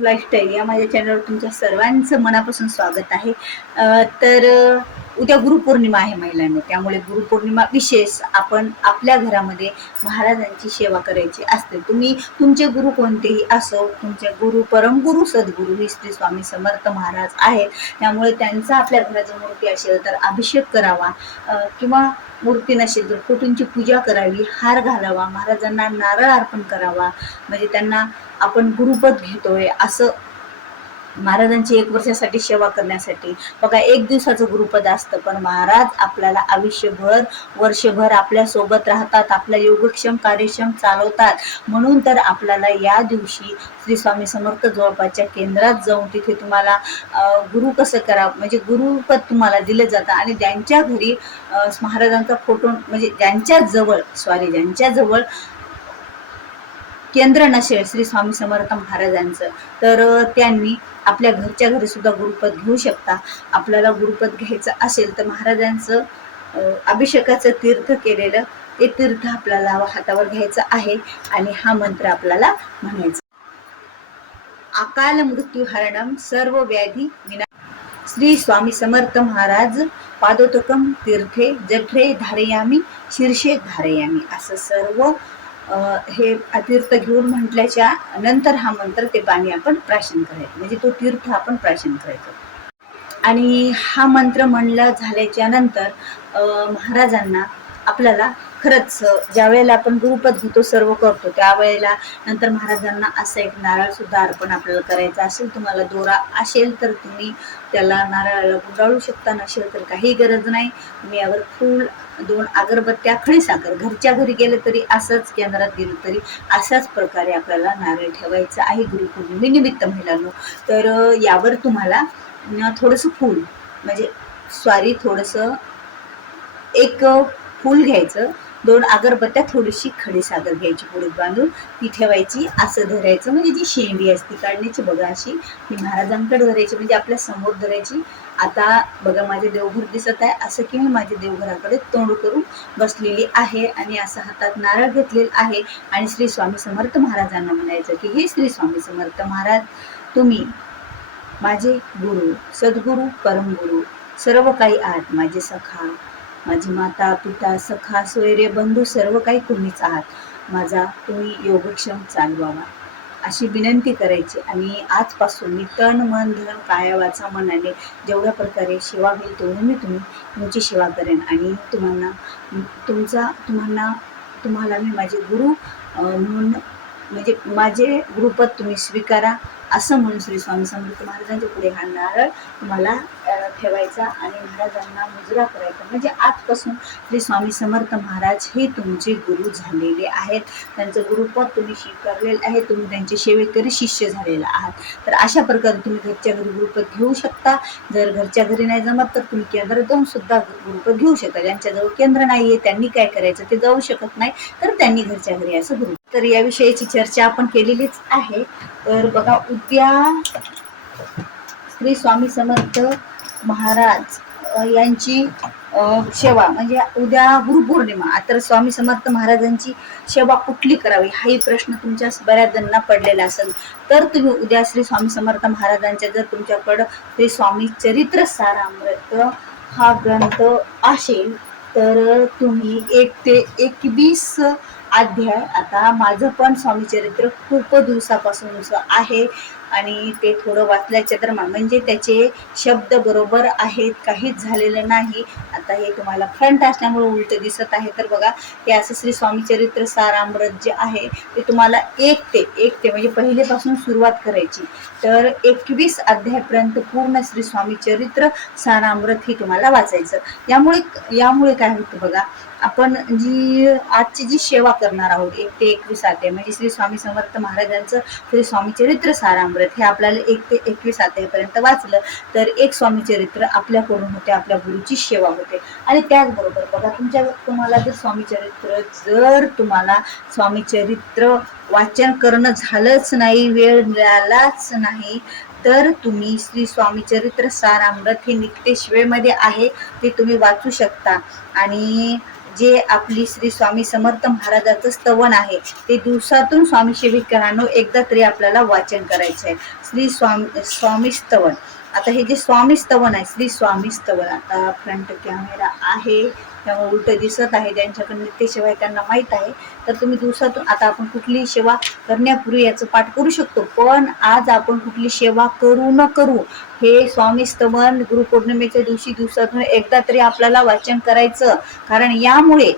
Lifestyle या माझ्या चॅनलवर तुमच्या सर्वांचं मनापासून स्वागत आहे. तर उद्या गुरुपौर्णिमा आहे महिलांना. त्यामुळे गुरुपौर्णिमा विशेष आपण आपल्या घरामध्ये महाराजांची सेवा करायची असते. तुम्ही तुमचे गुरु कोणतेही असो तुमचे गुरु परमगुरु सद्गुरु ही श्री स्वामी समर्थ महाराज आहेत. त्यामुळे त्यांचा आपल्या घराचा मूर्ती असेल तर अभिषेक करावा किंवा मूर्ती नसेल तर फोटोंची पूजा करावी हार घालावा महाराजांना नारळ अर्पण करावा. म्हणजे त्यांना आपण गुरुपद घेतोय असं महाराजांची एक वर्षासाठी सेवा करण्यासाठी. बघा एक दिवसाचं गुरुपद असतं पण महाराज आपल्याला आयुष्यभर वर्षभर आपल्यासोबत राहतात आपल्या योगक्षम कार्यक्षम चालवतात. म्हणून तर आपल्याला या दिवशी श्री स्वामी समर्थ जवळपासच्या केंद्रात जाऊन तिथे तुम्हाला गुरु कसं करा म्हणजे गुरुपद तुम्हाला दिलं जातं आणि ज्यांच्या घरी महाराजांचा फोटो म्हणजे ज्यांच्या जवळ सॉरी ज्यांच्या जवळ केंद्र नसेल श्री स्वामी समर्थ महाराजांचं तर त्यांनी आपल्या घरच्या घरी सुद्धा गुरुपद घेऊ शकता. आपल्याला गुरुपद घ्यायचं असेल तर महाराजांचं अभिषेकाचं तीर्थ केलेलं ते तीर्थ आपल्याला हातावर घ्यायचं आहे आणि हा मंत्र आपल्याला म्हणायचा अकाल मृत्यू हरणम सर्व व्याधी विना श्री स्वामी समर्थ महाराज पादोतकम तीर्थे जठरे धारयामी शीर्षे धारयामी असं सर्व हे तीर्थ घेऊन म्हटल्याच्या नंतर हा मंत्र ते पाणी आपण प्राशन करायचं. म्हणजे तो तीर्थ आपण प्राशन करायचं. आणि हा मंत्र म्हणला झाल्याच्यानंतर महाराजांना आपल्याला खरंच ज्या वेळेला आपण गुरुपद घेतो सर्व करतो त्यावेळेला नंतर महाराजांना असं एक नारळ सुद्धा अर्पण आपल्याला करायचं असेल तुम्हाला दोरा असेल तर तुम्ही त्याला नारळाला गुंडाळू शकता नसेल तर काही गरज नाही. तुम्ही यावर फूल दोन अगरबत्त्या खडीसाखर घरच्या घरी गेलं तरी असंच केंद्रात गेलं तरी अशाच प्रकारे आपल्याला नारळ ठेवायचं आहे गुरुपौर्णिमेनिमित्त महिलांनो. तर यावर तुम्हाला थोडंसं फूल म्हणजे स्वारी थोडंसं एक फूल घ्यायचं दोन अगरबत्त्या थोडीशी खडी सागर घ्यायची पुढे बांधून ती ठेवायची. असं धरायचं. म्हणजे जी शेंडी असते काढण्याची बघा अशी. ती महाराजांकडे धरायची म्हणजे आपल्यासमोर धरायची. आता बघा माझे देवघर दिसत आहे. असं की मी माझ्या देवघराकडे तोंड करून बसलेली आहे आणि असं हातात नारळ घेतलेला आहे. आणि श्री स्वामी समर्थ महाराजांना म्हणायचं की हे श्री स्वामी समर्थ महाराज तुम्ही माझे गुरु सद्गुरु परमगुरु सर्व काही आहात. माझे सखा माझी माता पिता सखा सोयरे बंधू सर्व काही तुम्हीच आहात. माझा तुम्ही योगक्षम चालवावा. अशी विनंती करायची. आणि आजपासून मी तन मन धन कायावाचा मनाने जेवढ्या प्रकारे सेवा होईल तेवढी मी तुम्ही तुमची सेवा करेन. आणि तुम्हाला तुमचा तुम्हाला तुम्हाला मी माझे गुरु म्हणून म्हणजे माझे गुरुपद तुम्ही स्वीकारा. असं म्हणून श्री स्वामी समर्थ महाराजांच्या पुढे हा नारळ तुम्हाला ठेवायचा आणि महाराजांना मुजरा करायचा. म्हणजे आजपासून श्री स्वामी समर्थ महाराज हे तुमचे गुरु झालेले आहेत. त्यांचं गुरुपद तुम्ही स्वीकारलेलं आहे. तुम्ही त्यांचे सेवेकरी शिष्य झालेला आहात. तर अशा प्रकारे तुम्ही घरच्या घरी गुरुपद घेऊ शकता. जर घरच्या घरी नाही जमत तर तुम्ही केंद्रात जाऊन सुद्धा गुरुपद घेऊ शकता. ज्यांच्याजवळ केंद्र नाहीये त्यांनी काय करायचं? ते जाऊ शकत नाही. तर त्यांनी घरच्या घरी असं गुरु तर याविषयीची चर्चा आपण केलेलीच आहे. तर बघा उद्या श्री स्वामी समर्थ महाराज यांची सेवा म्हणजे उद्या गुरुपौर्णिमा. तर स्वामी समर्थ महाराजांची सेवा कुठली करावी? हाही प्रश्न तुमच्या बऱ्याच जणांना पडलेला असेल. तर तुम्ही उद्या श्री स्वामी समर्थ महाराजांच्या जर तुमच्याकडं श्री स्वामी चरित्र सारामृत हा ग्रंथ असेल तर तुम्ही एक ते एकवीस अध्याय. आता माझं पण स्वामी चरित्र खूप दिवसापासूनचं आहे. आणि ते थोडं वाचल्याच्या दरम्यान म्हणजे त्याचे शब्द बरोबर आहेत काहीच झालेलं नाही. आता हे तुम्हाला फ्रंट असल्यामुळे उलट दिसत आहे. तर बघा हे असं श्री स्वामी चरित्र सारामृत जे आहे ते तुम्हाला एक ते एक ते म्हणजे पहिलेपासून सुरुवात करायची. तर एकवीस अध्यायपर्यंत पूर्ण श्री स्वामी चरित्र सारामृत हे तुम्हाला वाचायचं. यामुळे यामुळे काय होतं बघा आपण जी आजची जी सेवा करणार आहोत एक ते एकवीस अध्याय म्हणजे श्री स्वामी समर्थ महाराजांचं श्री स्वामी चरित्र सारामृत हे आपल्याला एक ते एकवीस आतापर्यंत वाचलं तर एक स्वामी चरित्र आपल्याकडून होते आपल्या गुरुची सेवा होते. आणि त्याचबरोबर बघा तुमच्या तुम्हाला जर स्वामी चरित्र जर तुम्हाला स्वामी चरित्र वाचन करणं झालंच नाही वेळ मिळालाच नाही तर तुम्ही श्री स्वामी चरित्र सारामृत हे नित्येश्वेमध्ये आहे ते तुम्ही वाचू शकता. आणि जे आपली श्री स्वामी समर्थ महाराजाचं स्तवन आहे ते दिवसातून स्वामी सेविकांनो एकदा तरी आपल्याला वाचन करायचं आहे. श्री स्वामी स्वामी स्तवन. आता हे जे स्वामी स्तवन आहे श्री स्वामी स्तवन आता फ्रंट कॅमेरा आहे. त्यामुळे उलटं दिसत आहे ज्यांच्याकडे नित्यसेवा सेवा आहे त्यांना माहीत आहे. तर तुम्ही दिवसातून आता आपण कुठलीही सेवा करण्यापूर्वी याचं पाठ करू शकतो. पण आज आपण कुठली सेवा करू न करू हे स्वामी स्तवन गुरुपौर्णिमेच्या दिवशी दिवसातून एकदा तरी आपल्याला वाचन करायचं. कारण यामुळे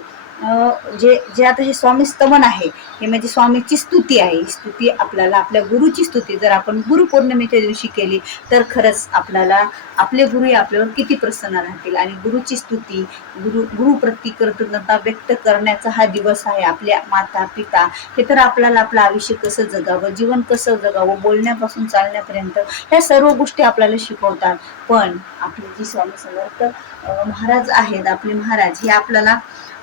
जे जे आता हे स्वामी स्तवन आहे हे म्हणजे स्वामीची स्तुती आहे. ही स्तुती आपल्याला आपल्या गुरुची स्तुती. जर आपण गुरुपौर्णिमेच्या दिवशी केली तर खरंच आपल्याला आपले गुरु हे आपल्यावर किती प्रसन्न राहतील. आणि गुरुची स्तुती गुरु गुरुप्रती कृतज्ञता व्यक्त करण्याचा हा दिवस आहे. आपल्या माता पिता हे तर आपल्याला आपलं आयुष्य कसं जगावं जीवन कसं जगावं बोलण्यापासून चालण्यापर्यंत ह्या सर्व गोष्टी आपल्याला शिकवतात. पण आपले जी स्वामी समर्थ महाराज आहेत आपले महाराज हे आपल्याला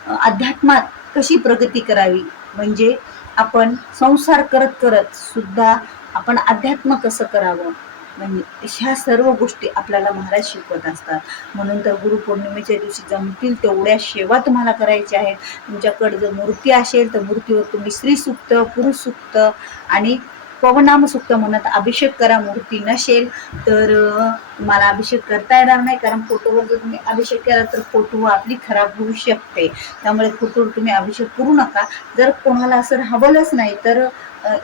अध्यात्मात कशी प्रगती करावी? म्हणजे आपण संसार करत करत सुद्धा आपण अध्यात्म कसं करावं? म्हणजे ह्या सर्व गोष्टी आपल्याला महाराज शिकवत असतात. म्हणून तर गुरुपौर्णिमेच्या दिवशी जमतील तेवढ्या सेवा तुम्हाला करायच्या आहेत. तुमच्याकडे जर मूर्ती असेल तर मूर्तीवर तुम्ही स्त्री सुक्त पुरुष सुक्त आणि पवनाम सुक्त म्हणत अभिषेक करा मूर्ती नसेल तर मला अभिषेक करता येणार नाही कारण फोटोवर जर तुम्ही अभिषेक केला तर फोटो आपली खराब होऊ शकते. त्यामुळे फोटोवर तुम्ही अभिषेक करू नका. जर कोणाला असं राहवलंच नाही तर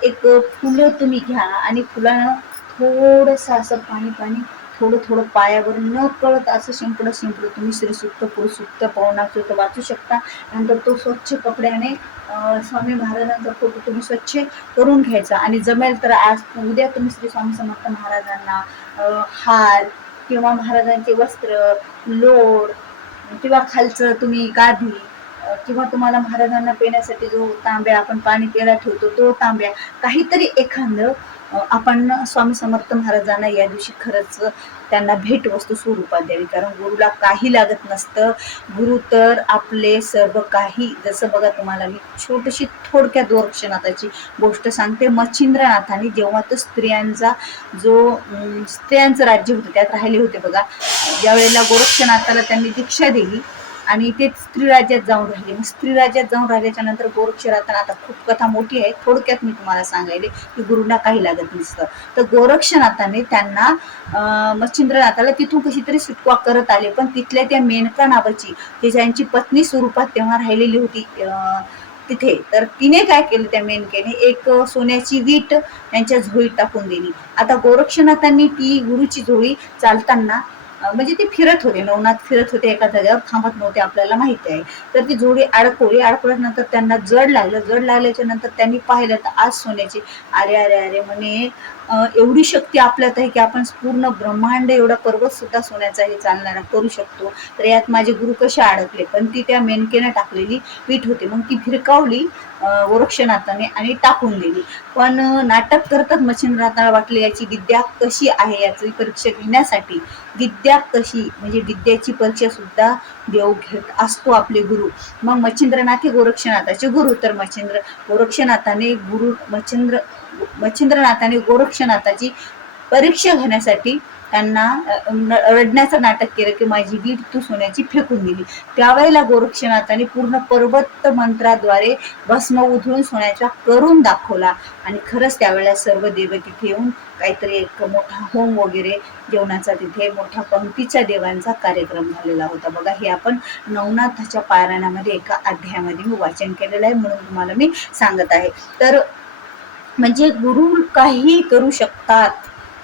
एक फुलं तुम्ही घ्या आणि फुलानं थोडंसं असं पाणी पाणी थोडं थोडं पायावर न कळत असं शिंपडं शिंपडं तुम्ही श्रीसुक्त पुरुषसुक्त पवनासुक्त वाचू शकता. नंतर तो स्वच्छ कपड्याने स्वामी महाराजांचा फोटो तुम्ही स्वच्छ करून घ्यायचा. आणि जमेल तर आज उद्या तुम्ही श्री स्वामी समर्थ महाराजांना हार किंवा महाराजांचे वस्त्र लोड किंवा खालचं तुम्ही गादी किंवा तुम्हाला महाराजांना पिण्यासाठी जो तांब्या आपण पाणी प्यायला ठेवतो तो तांब्या काहीतरी एखादं आपण स्वामी समर्थ महाराजांना या दिवशी खरंच त्यांना भेटवस्तू स्वरूपात द्यावी. कारण गुरुला काही लागत नसतं. गुरु तर आपले सर्व काही जसं बघा तुम्हाला मी छोटीशी थोडक्या गोरक्षनाथाची गोष्ट सांगते. मच्छिंद्रनाथाने जेव्हा तो स्त्रियांचा जो स्त्रियांचं राज्य होतं त्यात राहिले होते बघा. ज्या वेळेला गोरक्षनाथाला त्यांनी दीक्षा दिली आणि ते स्त्री राज्यात जाऊन राहिले. मग स्त्री राज्यात जाऊन राहिल्याच्या नंतर गोरक्षनाथांना आता खूप कथा मोठी आहे. थोडक्यात मी तुम्हाला सांगायले की गुरुंना काही लागत नसतं. तर गोरक्षनाथाने त्यांना मच्छिंद्रनाथाला तिथून कशी तरी सुटका करत आले. पण तिथल्या त्या मेनका नावाची जी ज्यांची पत्नी स्वरूपात तेव्हा राहिलेली होती तिथे तर तिने काय केलं त्या मेनकेने? एक सोन्याची वीट त्यांच्या झोळीत टाकून दिली. आता गोरक्षनाथांनी ती गुरुची झोळी चालताना म्हणजे ते फिरत होते नवनाथ फिरत होते एका जागेवर थांबत नव्हते आपल्याला माहिती आहे. तर ती जोडी अडकवली अडकवल्यानंतर त्यांना जड लागलं. जड लागल्याच्या नंतर त्यांनी पाहिलं तर आज सोन्याची अरे अरे अरे म्हणे एवढी शक्ती आपल्यात आहे की आपण पूर्ण ब्रह्मांड एवढा पर्वत सुद्धा सोन्याचा हे चालणारा करू शकतो. तर यात माझे गुरु कसे अडकले? पण ती त्या मेनकेनं टाकलेली पीठ होते. मग ती फिरकावली वृक्षनाथाने आणि टाकून दिली. पण नाटक करतात मच्छिंद्रनाथाला वाटले याची विद्या कशी आहे याची परीक्षा घेण्यासाठी? विद्या कशी? म्हणजे विद्याची परीक्षा सुद्धा देव घेत असतो आपले गुरु. मग मच्छिंद्रनाथ हे गोरक्षनाथाचे गुरु. तर मच्छिंद्र गोरक्षनाथाने गुरु मच्छिंद्र मच्छिंद्रनाथाने गोरक्षनाथाची परीक्षा घेण्यासाठी त्यांना रडण्याचं नाटक केलं की माझी वीट तू सोन्याची फेकून दिली. त्यावेळेला गोरक्षनाथाने पूर्ण पर्वत मंत्राद्वारे भस्म उधळून सोन्याचा करून दाखवला. आणि खरंच त्यावेळेला सर्व देव तिथे येऊन काहीतरी एक मोठा होम वगैरे जेवणाचा तिथे मोठ्या पंक्तीच्या देवांचा कार्यक्रम झालेला होता. बघा हे आपण नवनाथाच्या पारायणामध्ये एका अध्यायामध्ये मी वाचन केलेलं आहे म्हणून तुम्हाला मी सांगत आहे. तर म्हणजे गुरु काही करू शकतात.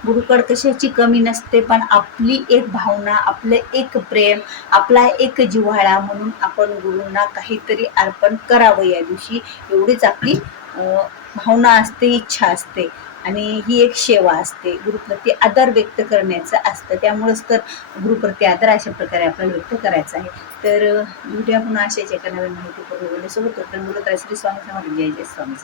गुरुकड कशाची कमी नसते पण आपली एक भावना आपलं एक प्रेम आपला एक जिव्हाळा म्हणून आपण गुरुंना काहीतरी अर्पण करावं या दिवशी. एवढीच आपली भावना असते इच्छा असते आणि ही एक सेवा असते. गुरुप्रती आदर व्यक्त करण्याचं असतं. त्यामुळेच तर गुरुप्रती आदर अशा प्रकारे आपल्याला व्यक्त करायचा आहे. तर व्हिडिओ पुन्हा अशाच एका नवीन माहिती करून सोबत बोलत आहे श्री स्वामी समर्थ. जय जय स्वामी